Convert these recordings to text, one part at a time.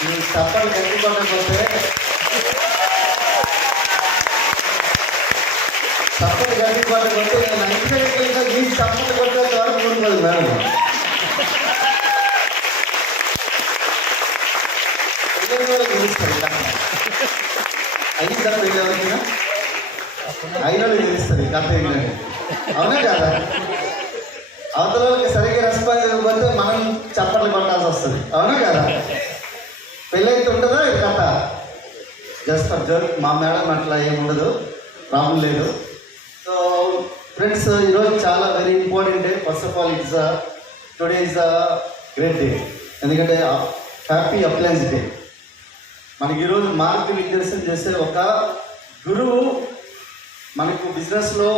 ఈ చప్పలు గట్టిపడకపోతే చప్పలు గట్టిపడకపోతే నేను అంకెగా ఈ చప్పలు కొట్టే ద్వారా ఉండదు మేడం. తెలుస్తుంది అయిందా పెళ్ళి ఎవరికైనా అయినా తెలుస్తుంది కథ ఏంటంటే. అవునా కదా? అవతల వాళ్ళకి సరిగ్గా రెస్పాన్స్ ఇవ్వకపోతే మనం చప్పట్లు కొట్టాల్సి వస్తుంది. అవునా కదా? పెళ్ళైతే ఉంటుందా ఇది కథ? Just observe. మా మేడం అట్లా ఏముండదు, ప్రాబ్లం లేదు. సో ఫ్రెండ్స్, ఈరోజు చాలా very important day. First of all today is a great day. ఎందుకంటే హ్యాపీ అప్లయన్స్ డే. మనకి ఈరోజు మార్గనిర్దేశం చేసే ఒక గురువు మనకు బిజినెస్లో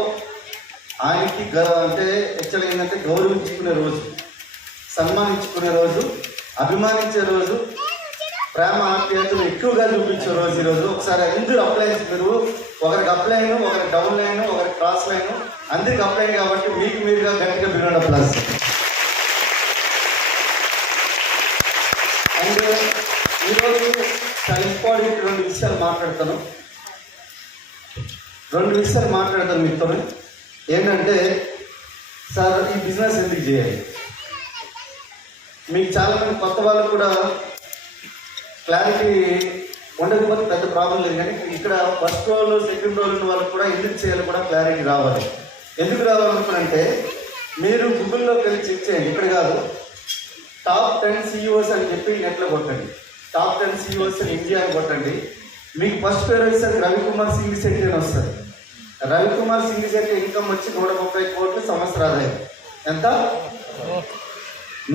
ఆయనకి అంటే యాక్చువల్గా ఏంటంటే గౌరవించుకునే రోజు, సన్మానించుకునే రోజు, అభిమానించే రోజు, ప్రేమ ఆప్యాయతలు ఎక్కువగా చూపించే రోజు ఈరోజు. ఒకసారి అందరూ అప్లైన్స్, మీరు ఒకరికి అప్లైన్, ఒకరికి డౌన్ లైన్, ఒకరికి క్రాస్ లైన్, అందరికి అప్లైన్ కాబట్టి మీకు మీరుగా గట్టిగా బిగిన ప్లస్. అండ్ ఈరోజు ఇంపార్టెంట్ రెండు విషయాలు మాట్లాడతాను మీతో. ఏంటంటే, సార్ ఈ బిజినెస్ ఎందుకు చేయాలి? మీకు చాలామంది కొత్త వాళ్ళకు కూడా క్లారిటీ ఉండకపోతే పెద్ద ప్రాబ్లం లేదు, కానీ ఇక్కడ ఫస్ట్ రోల్ సెకండ్ రోల్ ఉన్న వాళ్ళకి కూడా ఎందుకు చేయాలి కూడా క్లారిటీ రావాలి. ఎందుకు రావాలనుకుంటే, మీరు గూగుల్లోకి వెళ్ళి చెక్ చేయండి. ఇక్కడ కాదు, టాప్ 10 CEOs అని చెప్పి నెట్లో కొట్టండి. టాప్ 10 CEOs in India అని కొట్టండి. మీకు ఫస్ట్ పేరు వచ్చేసరికి రవికుమార్ సింగ్ శెట్టి అని వస్తుంది. రవికుమార్ సింగ్ శెట్టి ఇన్కమ్ వచ్చి 130 కోట్లు సంవత్సర ఆదాయం. ఎంత?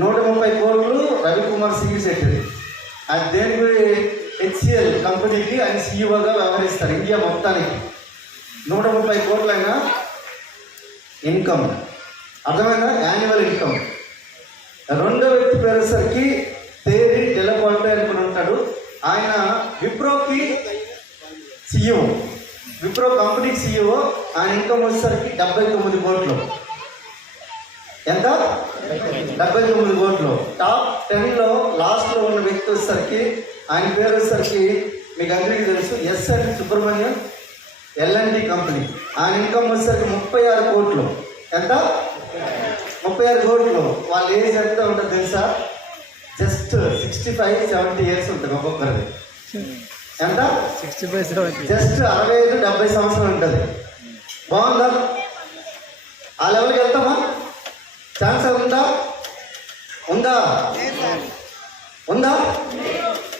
130 కోట్లు రవికుమార్ సింగ్ శెట్టి. అది దేనికి? HCL కంపెనీకి ఆయన CEO గా వ్యవహరిస్తారు ఇండియా మొత్తానికి. 130 కోట్లైన ఇన్కమ్, అర్థమైనా? Annual income. రెండో వ్యక్తి పేరు వచ్చేసరికి తేరి డెలపాల్టే అనుకుని ఉంటాడు. ఆయన విప్రోకి CEO, విప్రో కంపెనీకి CEO. ఆయన ఇన్కమ్ వచ్చేసరికి 79 కోట్లు. ఎంత? 79 కోట్లు. టాప్ 10లో లాస్ట్లో ఉన్న వ్యక్తి వచ్చేసరికి ఆయన పేరు వచ్చేసరికి మీకు అందరికీ తెలుసు, SN సుబ్రహ్మణ్యం L&T కంపెనీ. ఆయన ఇన్కమ్ వచ్చేసరికి 36 కోట్లు. ఎంత? 36 కోట్లు. వాళ్ళ ఏజ్ ఎంత ఉంటుంది తెలుసా? జస్ట్ 65-70 ఇయర్స్ ఉంటుంది ఒక్కొక్కరిది. ఎంత? 65-70. జస్ట్ 65-70 సంవత్సరాలు ఉంటుంది. బాగుందా? ఆ లెవెల్కి వెళ్తామా? ఛాన్స్ ఉందా? ఉందా? ఉందా?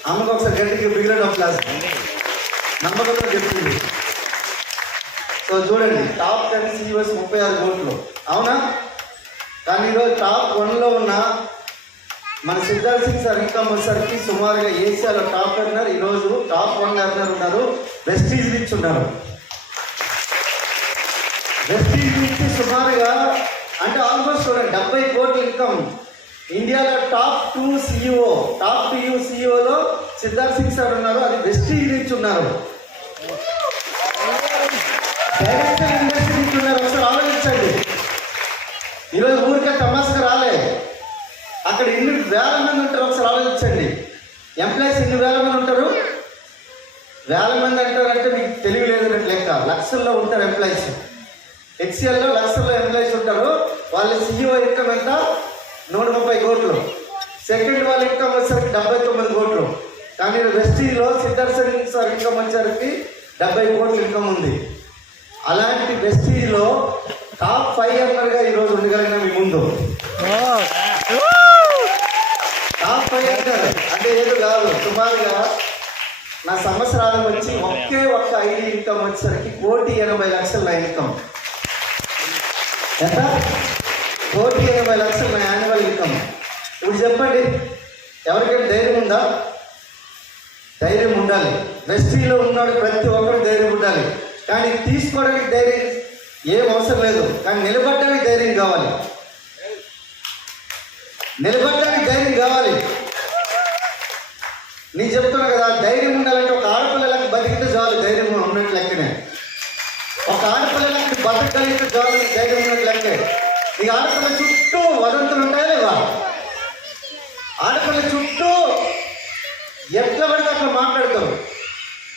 అమ్మకు ఒకసారి గట్టికి బిగిన క్లాస్ నమ్మకంతో చెప్తుంది. సో చూడండి, టాప్ 10 CEOs 36 కోట్లు. అవునా? కానీ ఈరోజు టాప్ 1లో ఉన్న మన సిద్ధార్థ్ సింగ్ సార్ ఇన్కమ్ వచ్చేసరికి సుమారుగా ఏషియాలో టాప్ ఎర్నర్, ఈరోజు టాప్ 1 ఎర్నర్ ఉన్నారు. వెస్టీజ్ నుంచి ఉన్నారు. వెస్టీజ్ నుంచి సుమారుగా అంటే ఆల్మోస్ట్ 70 కోట్ల ఇన్కమ్. ఇండియాలో టాప్ 2 CEO లో సిద్ధార్థ్ సింగ్ సార్ ఉన్నారు. అది వెస్టీజ్ నుంచి ఉన్నారు. డైరెక్టర్ ఇండస్ట్రీ నుంచి ఉన్నారు. ఒకసారి ఆలోచించండి. ఈరోజు ఊరికే తమాస్గా రాలే. అక్కడ ఎన్ని వేల మంది ఉంటారు ఒకసారి ఆలోచించండి. ఎంప్లాయీస్ ఎన్ని వేల మంది ఉంటారు? వేల మంది అంటారంటే మీకు తెలియలేదన్నట్టు లెక్క. లక్షల్లో ఉంటారు ఎంప్లాయీస్. HCLలో లక్షల్లో ఎంప్లాయీస్ ఉంటారు. వాళ్ళ CEO ఇన్కమ్ ఎంత? 130 కోట్లు. సెకండ్ వాళ్ళ ఇన్కమ్ వచ్చేసరికి 79 కోట్లు. కానీ వెస్టీజ్లో సిద్ధార్థ్ సింగ్ సార్ ఇన్కమ్ వచ్చేసరికి 70 కోట్ల ఇన్కమ్ ఉంది. అలాంటి వెస్టీజ్లో టాప్ 5 ఎర్నర్గా ఈరోజు ఉండగలిగిన మీ ముందు. టాప్ 5 ఎర్నర్ అంటే ఏదో కాదు. సుమారుగా నా సంవత్సరాలు వచ్చి ఒక్క ఐడి ఇన్కమ్ వచ్చేసరికి 1,80,00,000 నా ఇన్కమ్. ఎంత? 1,80,00,000 నా యాన్యువల్ ఇన్కమ్. ఇప్పుడు చెప్పండి, ఎవరికైనా ధైర్యం ఉందా? ధైర్యం ఉండాలి. వెస్టీలో ఉన్నాడు ప్రతి ఒక్కరు ధైర్యం ఉండాలి. కానీ తీసుకోవడానికి ధైర్యం ఏం అవసరం లేదు, కానీ నిలబడడానికి ధైర్యం కావాలి. నిలబడడానికి ధైర్యం కావాలి. నేను చెప్తున్నా కదా, ధైర్యం ఉండాలంటే ఒక ఆడపిల్లలకు బతికితే చాలు ధైర్యం ఉన్నట్టు లెక్కనే. ఒక ఆడపిల్లలకు బతకగలిగితే చాలు ధైర్యం ఉన్నట్టు లెక్కే. ఈ ఆడపిల్ల చుట్టూ వదంతులు ఉంటాయా లేవా? ఆడపిల్ల చుట్టూ ఎట్లా పడితే అట్లా మాట్లాడతారు,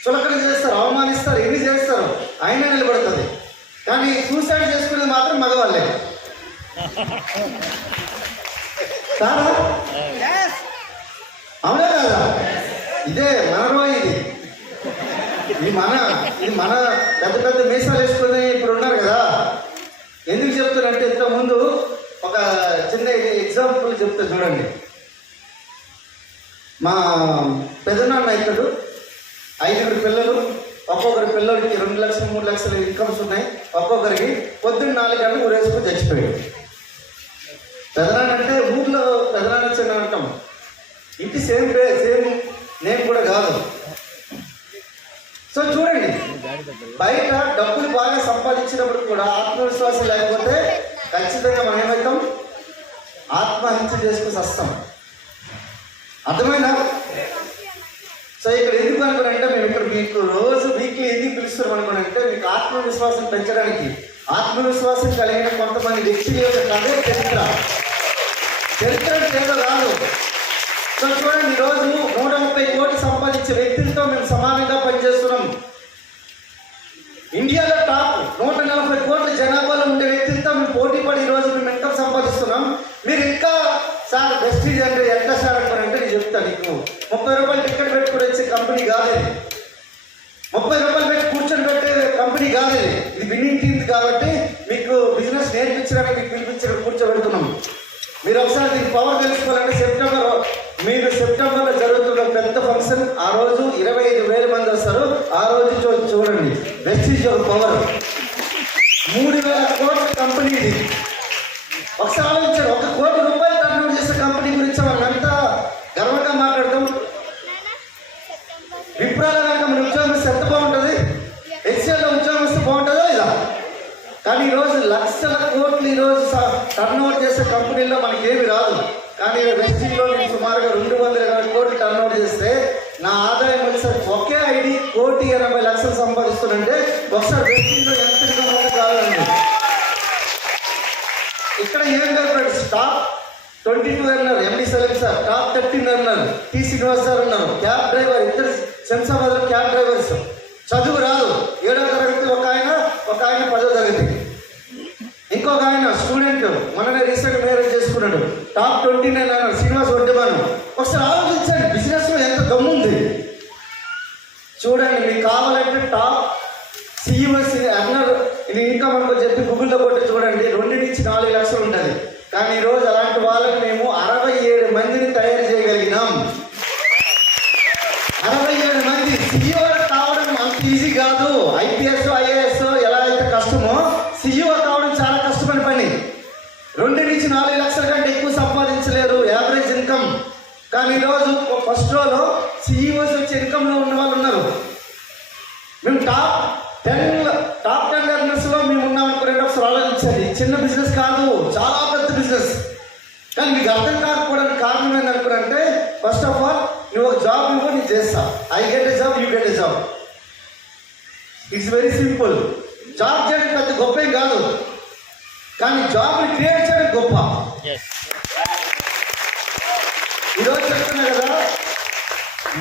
చులకన చేస్తారు, అవమానిస్తారు, ఎన్ని చేస్తారు, అయినా నిలబడుతుంది. కానీ సూసైడ్ చేసుకునేది మాత్రం మగవాళ్ళే కాదా? అవునా కదా? ఇదే మనలో ఇది మన పెద్ద పెద్ద మీసాలు వేసుకుని ఇప్పుడు ఉన్నారు కదా. ఎందుకు చెప్తానంటే ఇంతకుముందు ఒక చిన్న ఎగ్జాంపుల్ చెప్తా చూడండి. మా పెదనాన్న ఇతడు 5 పిల్లలు, ఒక్కొక్కరి పిల్లలకి 2 లక్షలు 3 లక్షలు ఇన్కమ్స్ ఉన్నాయి. ఒక్కొక్కరికి పొద్దున్న 4 గంటలకు ఊరేసుకుని చచ్చిపోయాడు. పెదనాన్న అంటే ఊర్లో పెదనాన్న చిన్న అంటాం, ఇంటి సేమ్ నేమ్ కూడా కాదు. సో చూడండి, బయట డబ్బులు బాగా సంపాదించినప్పుడు కూడా ఆత్మవిశ్వాసం లేకపోతే ఖచ్చితంగా మనం ఏమవుతాం? ఆత్మహత్య చేసుకుని వస్తాం. అర్థమైనా? సో ఇక్కడ ఎందుకు అనుకున్నానంటే, మేము ఇక్కడ మీకు రోజు వీక్లీ ఎందుకు పిలుస్తున్నాం అనుకున్నానంటే, మీకు ఆత్మవిశ్వాసం పెంచడానికి. ఆత్మవిశ్వాసం కలిగిన కొంతమంది వ్యక్తుల యొక్క కథే చరిత్ర ఏదో కాదు. సో చూడండి, ఈరోజు 130 కోట్లు సంపాదించే వ్యక్తులతో మేము సమానంగా పనిచేస్తున్నాం. ఇండియాలో టాప్ 140 కోట్ల జనాభాలో ఉండే వ్యక్తులతో మేము పోటీ పడి ఈరోజు మేము ఎంత సంపాదిస్తున్నాం. మీరు ఇంకా సార్ వెస్టీజ్ అంటే ఎట్లా సార్ అంటారంటే, నేను చెప్తాను నీకు, 30 రూపాయలు టికెట్ పెట్టుకుని వచ్చే కంపెనీ కాలేదు, 30 రూపాయలు పెట్టి కూర్చొని పెట్టే కంపెనీ కాలేదు. ఇది విన్నింగ్ టీమ్ కాబట్టి మీకు బిజినెస్ నేర్పించడానికి మీకు పిలిపించడానికి కూర్చోబెడుతున్నాం. మీరు ఒకసారి దీనికి పవర్ తెలుసుకోవాలంటే సెప్టెంబర్లో జరుగుతున్న పెద్ద ఫంక్షన్. ఆ రోజు 25,000 మంది వస్తారు. ఆ రోజు చూడండి, వెస్టీజ్ పవర్ 3,000 కోట్ల కంపెనీ ఇది. ఒకసారి ఆలోచించారు, 1 కోటి రూపాయలు టర్నోవర్ చేసే కంపెనీ గురించి మనం ఎంత గర్వంగా మాట్లాడతాం. విప్రాల కనుక మన ఉద్యోగం ఇస్తే ఎంత బాగుంటుంది, హెచ్సిఎల్లో ఉద్యోగం ఇస్తే బాగుంటుందా ఇలా? కానీ ఈరోజు లక్షల కోట్లు ఈరోజు టర్నోవర్ చేసే కంపెనీల్లో మనకి ఏమి రాదు. కానీ వెస్టీజ్లో నేను సుమారుగా 220 కోట్లు టర్నోవర్ చేస్తే నా ఆదాయం వచ్చేసరికి ఒకే ఐడి 1,80,00,000 సంపాదిస్తుందంటే ఒకసారి వెస్టీజ్లో ఎంత ఇన్కమ్ కావాలండి. ఇక్కడ ఏం కాదు, టాప్ 22 అన్నారు ఎండి సలీం సార్, టాప్ 13 అన్నారు టి శ్రీనివాస్ సార్ ఉన్నారు, క్యాబ్ డ్రైవర్, ఇద్దరు శంషాబాద్లో క్యాబ్ డ్రైవర్స్. చదువు రాదు, 7వ తరగతి ఒక ఆయన 10వ తరగతి, ఇంకొక ఆయన స్టూడెంట్ మననే రీసెంట్ మ్యారేజ్ చేసుకున్నాడు, టాప్ 29 అన్నారు శ్రీనివాస్ వడ్డేమాను. ఒకసారి ఆలోచించండి, బిజినెస్ లో ఎంత దమ్ము ఉంది చూడండి. మీకు కావాలంటే టాప్ సిఇఓస్ అన్నారు ఇది ఇన్కమ్ అనుకో చెప్పి గూగుల్లో కొట్టి చూడండి, 2 నుంచి 4 లక్షలు ఉంటుంది. కానీ ఈరోజు అలాంటి వాళ్ళని మేము 67 మందిని తయారు చేయగలిగినాం. 67 మంది సిఇఓ కావడం అంత ఈజీ కాదు. IPS IAS ఎలా అయితే కష్టమో, సిఇఓ కావడం చాలా కష్టమైన పని. 2 నుంచి 4 లక్షల కంటే ఎక్కువ సంపాదించలేరు యావరేజ్ ఇన్కమ్. కానీ ఈరోజు ఫస్ట్ రోలో సిఇఓస్ వచ్చే ఇన్కమ్లో ఉన్న వాళ్ళు ఉన్నారు. మేము టాప్ 10 లెర్నర్స్లో మేము ఉన్నాం అనుకునే ఒకసారి ఆలోచించండి. చిన్న బిజినెస్ కాదు, చాలా పెద్ద బిజినెస్. కానీ మీకు అర్థం కాకపోవడానికి కారణం ఏంటనుకున్నారంటే, ఫస్ట్ ఆఫ్ ఆల్ నువ్వు ఒక జాబ్ ఇవ్వు, నేను చేస్తా. I get a job, you get a job. It's very simple. Job చేయడం పెద్ద గొప్ప ఏం కాదు, కానీ జాబ్ని క్రియేట్ చేయడం గొప్ప. ఈరోజు చెప్తున్నా కదా,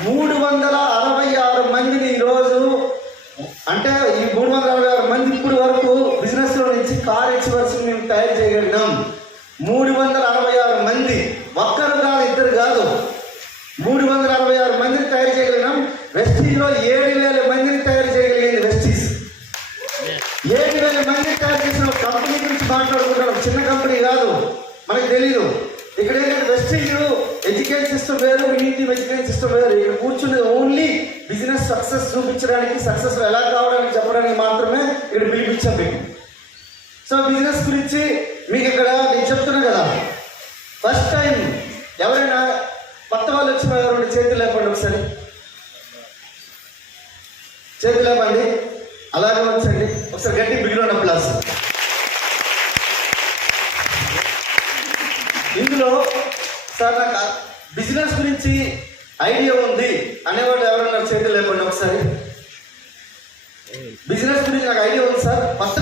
366 మందిని ఈరోజు, అంటే ఈ 366 మంది ఇప్పుడు వరకు బిజినెస్లో నుంచి కార్ ఎక్స్పర్ట్స్ మేము తయారు చేయగలిగినాం. 366 మంది, ఒక్కరు కాదు, ఇద్దరు కాదు, 366 మందిని తయారు చేయగలిగినాం. వెస్టీజ్లో 7,000 మందిని తయారు చేయగలిగింది వెస్టీజ్. 7,000 మందిని తయారు చేసిన కంపెనీ గురించి మాట్లాడుకుంటున్నాం. చిన్న కంపెనీ కాదు, మనకు తెలీదు. ఇక్కడ ఏంటంటే వెస్టీజ్ ఎడ్యుకేషన్ సిస్టమ్ వేరు, వినీతి ఎడ్యుకేషన్ సిస్టమ్ వేరు. ఇక్కడ కూర్చుని ఓన్లీ బిజినెస్ సక్సెస్ చూపించడానికి, సక్సెస్ ఎలా కావడానికి చెప్పడానికి మాత్రమే ఇక్కడ పిలిపించాం మీకు. సో బిజినెస్ గురించి మీకు ఇక్కడ నేను చెప్తున్నా కదా, ఫస్ట్ టైం ఎవరైనా కొత్త వాళ్ళు వచ్చిన ఎవరైనా చేతులు లేపండి, ఒకసారి చేతులు లేపండి, అలాగే వచ్చండి. ఒకసారి గట్టి బిగిన ప్లస్. ఇందులో సార్ నాకు బిజినెస్ గురించి ఐడియా ఉంది అనేవాళ్ళు ఎవరన్నా చేతులు లేపండి ఒకసారి. బిజినెస్ గురించి నాకు ఐడియా ఉంది సార్, కొత్త